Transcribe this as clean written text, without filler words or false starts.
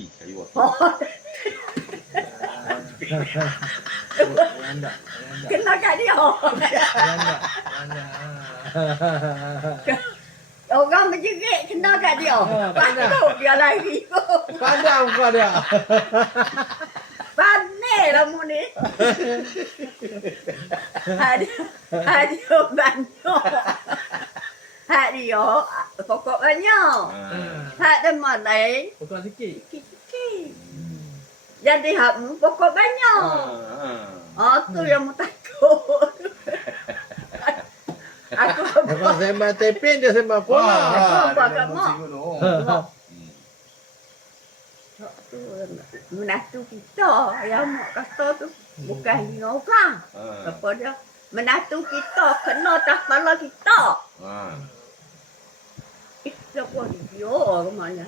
pi kayu. Oh, Anda. kena kat dia. Anda. Orang menjerit kena kat dia. Patut dia lari. Padam kau dia. Panik lah mu ni. Ada banyak. Hak dia pokok banyak. Hak dia malai Pokok sikit. sikit-sikit. Jadi hak mu pokok banyak. Tu yang mu takut. Aku Lepas sembah tepin dia sembah pola. menatu kita yang mak kata tu bukan hina orang. Apa dia? Menatu kita kena atas kepala kita. Itu apa dia ke mana?